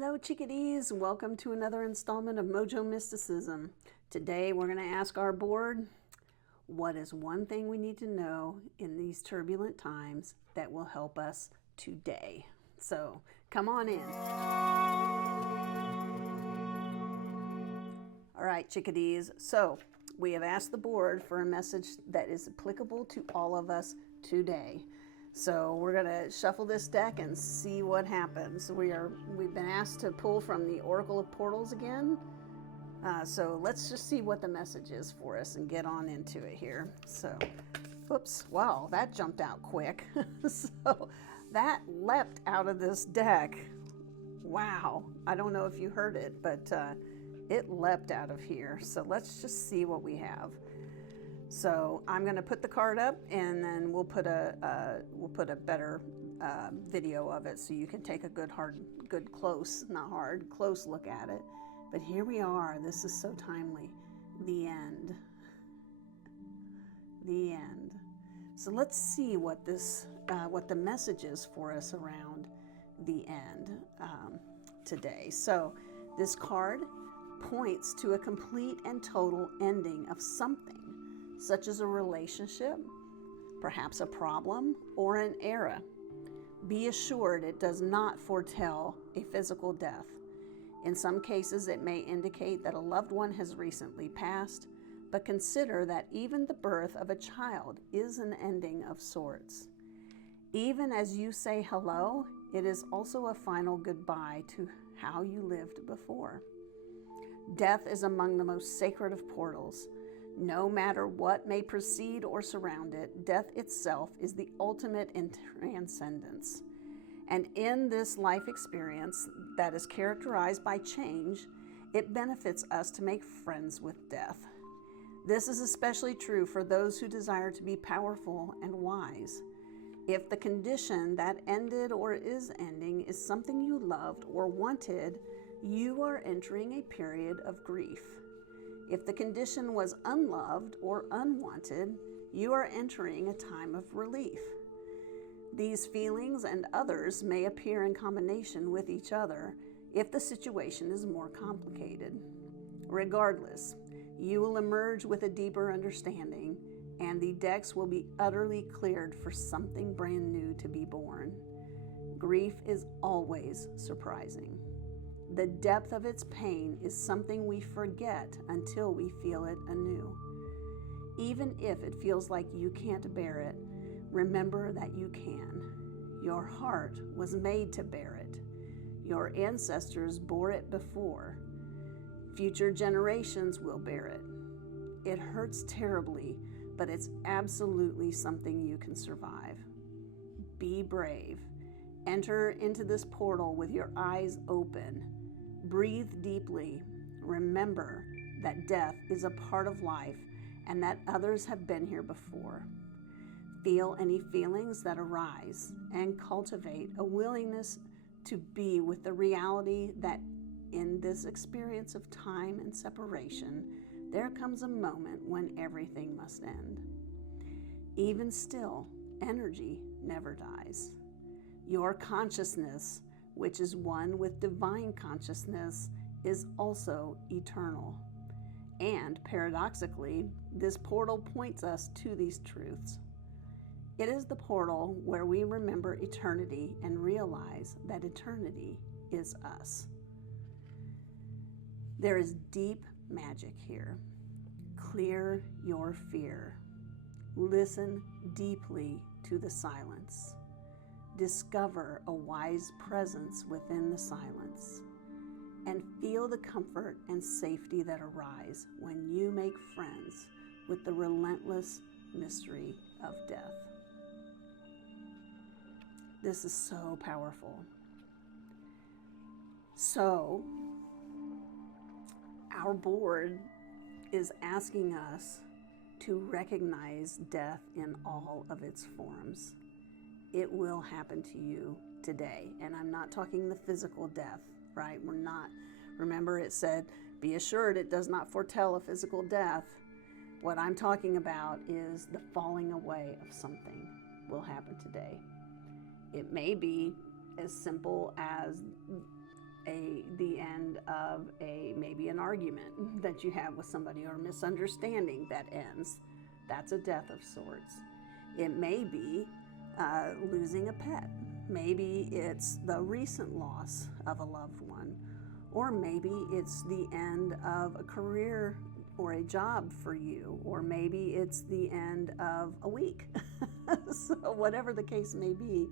Hello chickadees, welcome to another installment of Mojo Mysticism. Today we're going to ask our board, what is one thing we need to know in these turbulent times that will help us today? So come on in. All right chickadees, so we have asked the board for a message that is applicable to all of us today. So we're going to shuffle this deck and see what happens. We've been asked to pull from the Oracle of Portals again. So let's just see what the message is for us and get on into it here. So, whoops, wow, that jumped out quick. So that leapt out of this deck. Wow, I don't know if you heard it, but it leapt out of here. So let's just see what we have. So I'm going to put the card up, and then we'll put a better video of it so you can take a close look at it. But here we are. This is so timely. The end. The end. So let's see what the message is for us around the end today. So this card points to a complete and total ending of something, such as a relationship, perhaps a problem, or an era. Be assured it does not foretell a physical death. In some cases, it may indicate that a loved one has recently passed, but consider that even the birth of a child is an ending of sorts. Even as you say hello, it is also a final goodbye to how you lived before. Death is among the most sacred of portals. No matter what may precede or surround it, death itself is the ultimate in transcendence. And in this life experience that is characterized by change, it benefits us to make friends with death. This is especially true for those who desire to be powerful and wise. If the condition that ended or is ending is something you loved or wanted, you are entering a period of grief. If the condition was unloved or unwanted, you are entering a time of relief. These feelings and others may appear in combination with each other if the situation is more complicated. Regardless, you will emerge with a deeper understanding, and the decks will be utterly cleared for something brand new to be born. Grief is always surprising. The depth of its pain is something we forget until we feel it anew. Even if it feels like you can't bear it, remember that you can. Your heart was made to bear it. Your ancestors bore it before. Future generations will bear it. It hurts terribly, but it's absolutely something you can survive. Be brave. Enter into this portal with your eyes open. Breathe deeply. Remember that death is a part of life and that others have been here before. Feel any feelings that arise and cultivate a willingness to be with the reality that in this experience of time and separation, there comes a moment when everything must end. Even still, energy never dies. Your consciousness, which is one with divine consciousness, is also eternal. And paradoxically, this portal points us to these truths. It is the portal where we remember eternity and realize that eternity is us. There is deep magic here. Clear your fear. Listen deeply to the silence. Discover a wise presence within the silence, and feel the comfort and safety that arise when you make friends with the relentless mystery of death. This is so powerful. So, our board is asking us to recognize death in all of its forms. It will happen to you today. And I'm not talking the physical death, right? We're not. Remember, it said, be assured it does not foretell a physical death. What I'm talking about is the falling away of something will happen today. It may be as simple as a the end of maybe an argument that you have with somebody, or a misunderstanding that ends. That's a death of sorts. It may be losing a pet. Maybe it's the recent loss of a loved one, or maybe it's the end of a career or a job for you, or maybe it's the end of a week. So whatever the case may be,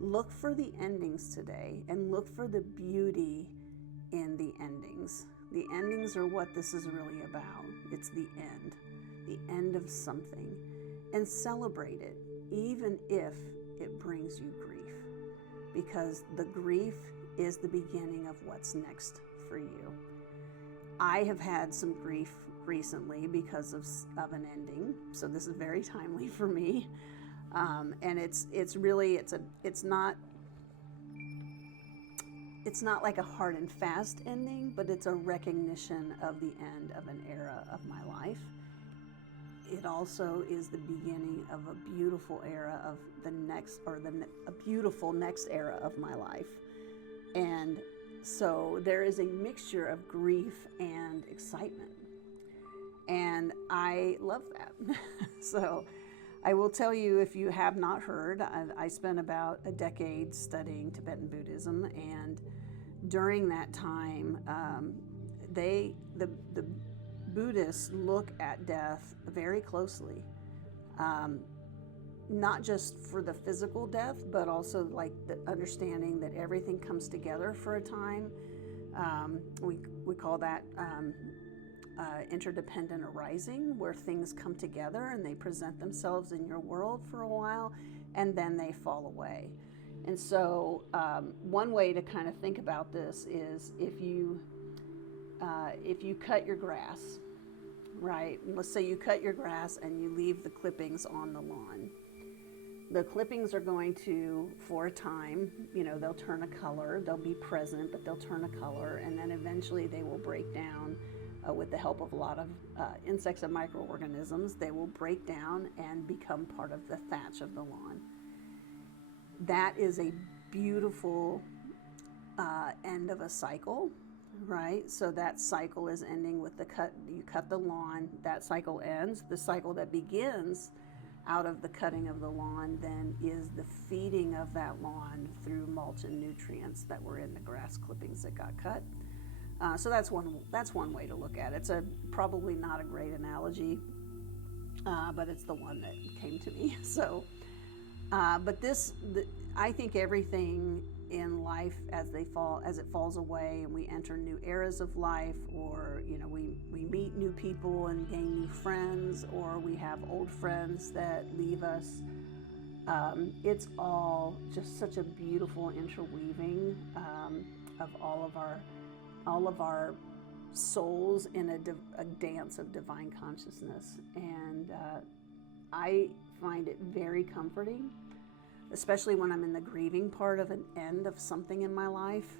look for the endings today and look for the beauty in the endings. The endings are what this is really about. It's the end of something, and celebrate it, even if it brings you grief, because the grief is the beginning of what's next for you. I have had some grief recently because of an ending, so this is very timely for me. And it's not like a hard and fast ending, but it's a recognition of the end of an era of my life. It also is the beginning of a beautiful era of a beautiful next era of my life. And so there is a mixture of grief and excitement. And I love that. So I will tell you, if you have not heard, I spent about a decade studying Tibetan Buddhism, and during that time, the Buddhists look at death very closely, not just for the physical death, but also like the understanding that everything comes together for a time. We call that interdependent arising, where things come together and they present themselves in your world for a while, and then they fall away. And so one way to kind of think about this is if you cut your grass, right? Let's say you cut your grass and you leave the clippings on the lawn. The clippings are going to, for a time, they'll turn a color. They'll be present, but they'll turn a color, and then eventually they will break down with the help of a lot of insects and microorganisms. They will break down and become part of the thatch of the lawn. That is a beautiful end of a cycle, right? So that cycle is ending with you cut the lawn, that cycle ends. The cycle that begins out of the cutting of the lawn then is the feeding of that lawn through mulch and nutrients that were in the grass clippings that got cut. So that's one way to look at it. It's probably not a great analogy, but it's the one that came to me. So, but I think everything in life as it falls away and we enter new eras of life, or we meet new people and gain new friends, or we have old friends that leave us. It's all just such a beautiful interweaving of all of our souls in a dance of divine consciousness. And I find it very comforting, especially when I'm in the grieving part of an end of something in my life,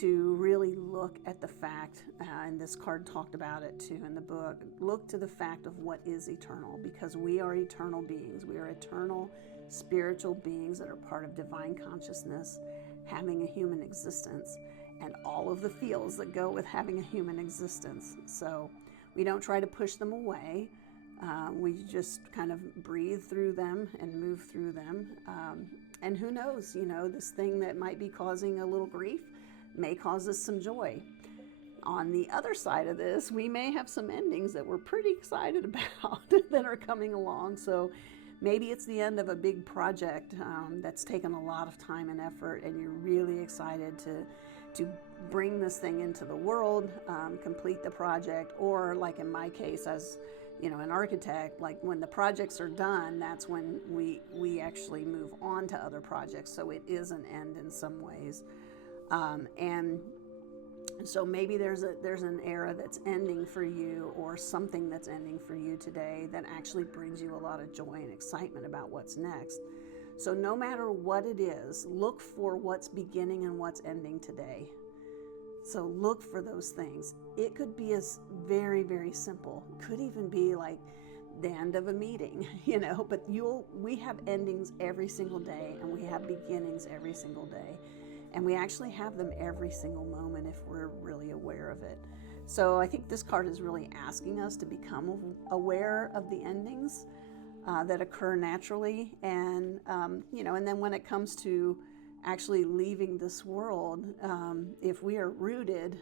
to really look at the fact, and this card talked about it too in the book, look to the fact of what is eternal, because we are eternal beings. We are eternal spiritual beings that are part of divine consciousness, having a human existence, and all of the feels that go with having a human existence. So we don't try to push them away. We just kind of breathe through them and move through them. And who knows, this thing that might be causing a little grief may cause us some joy. On the other side of this, we may have some endings that we're pretty excited about that are coming along. So maybe it's the end of a big project that's taken a lot of time and effort, and you're really excited to bring this thing into the world, complete the project, or like in my case, as an architect, like when the projects are done, that's when we actually move on to other projects. So it is an end in some ways. And so maybe there's an era that's ending for you, or something that's ending for you today that actually brings you a lot of joy and excitement about what's next. So no matter what it is, look for what's beginning and what's ending today. So look for those things. It could be as very, very simple. Could even be like the end of a meeting, but we have endings every single day, and we have beginnings every single day. And we actually have them every single moment if we're really aware of it. So I think this card is really asking us to become aware of the endings that occur naturally. And, and then when it comes to actually leaving this world, if we are rooted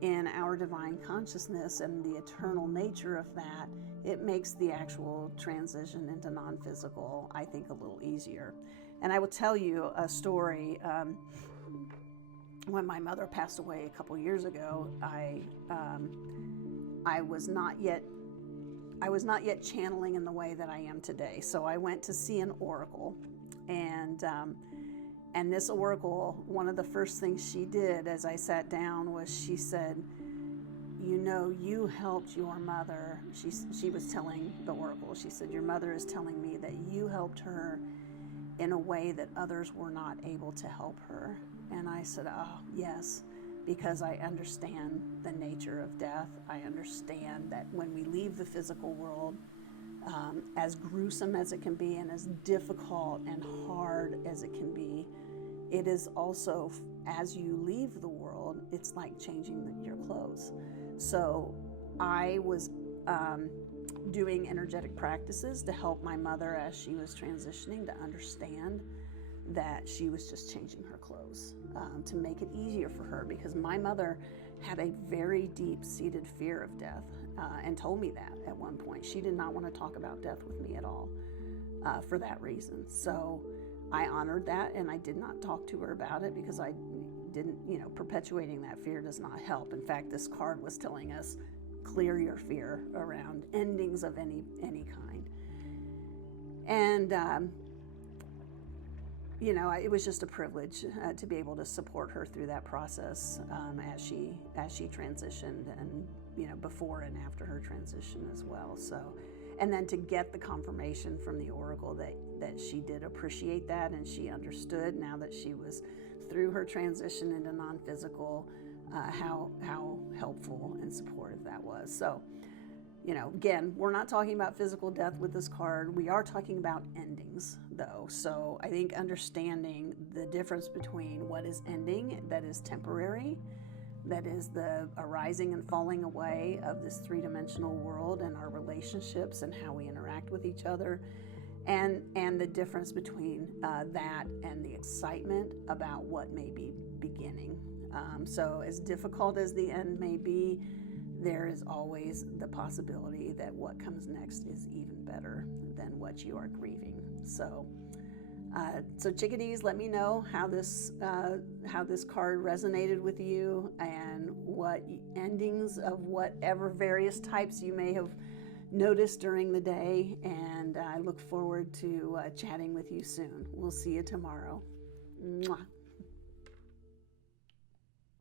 in our divine consciousness and the eternal nature of that, it makes the actual transition into non-physical, I think, a little easier. And I will tell you a story. When my mother passed away a couple years ago, I was not yet channeling in the way that I am today. So I went to see an oracle, and this oracle, one of the first things she did as I sat down was she said, you helped your mother. She was telling the oracle, she said, your mother is telling me that you helped her in a way that others were not able to help her. And I said, oh, yes, because I understand the nature of death. I understand that when we leave the physical world, as gruesome as it can be and as difficult and hard as it can be, it is also, as you leave the world, it's like changing your clothes. So I was doing energetic practices to help my mother as she was transitioning to understand that she was just changing her clothes, to make it easier for her, because my mother had a very deep-seated fear of death, and told me that at one point. She did not want to talk about death with me at all, for that reason. So I honored that, and I did not talk to her about it, because I didn't, perpetuating that fear does not help. In fact, this card was telling us, clear your fear around endings of any kind. And it was just a privilege to be able to support her through that process, as she transitioned, and before and after her transition as well. So, and then to get the confirmation from the oracle that she did appreciate that, and she understood now that she was through her transition into non-physical, how helpful and supportive that was. So, again, we're not talking about physical death with this card. We are talking about endings, though. So I think understanding the difference between what is ending, that is temporary, that is the arising and falling away of this three-dimensional world and our relationships and how we interact with each other, and the difference between that and the excitement about what may be beginning. So as difficult as the end may be, there is always the possibility that what comes next is even better than what you are grieving. So chickadees, let me know how this card resonated with you, and what endings of whatever various types you may have noticed during the day. And I look forward to chatting with you soon. We'll see you tomorrow. Mwah.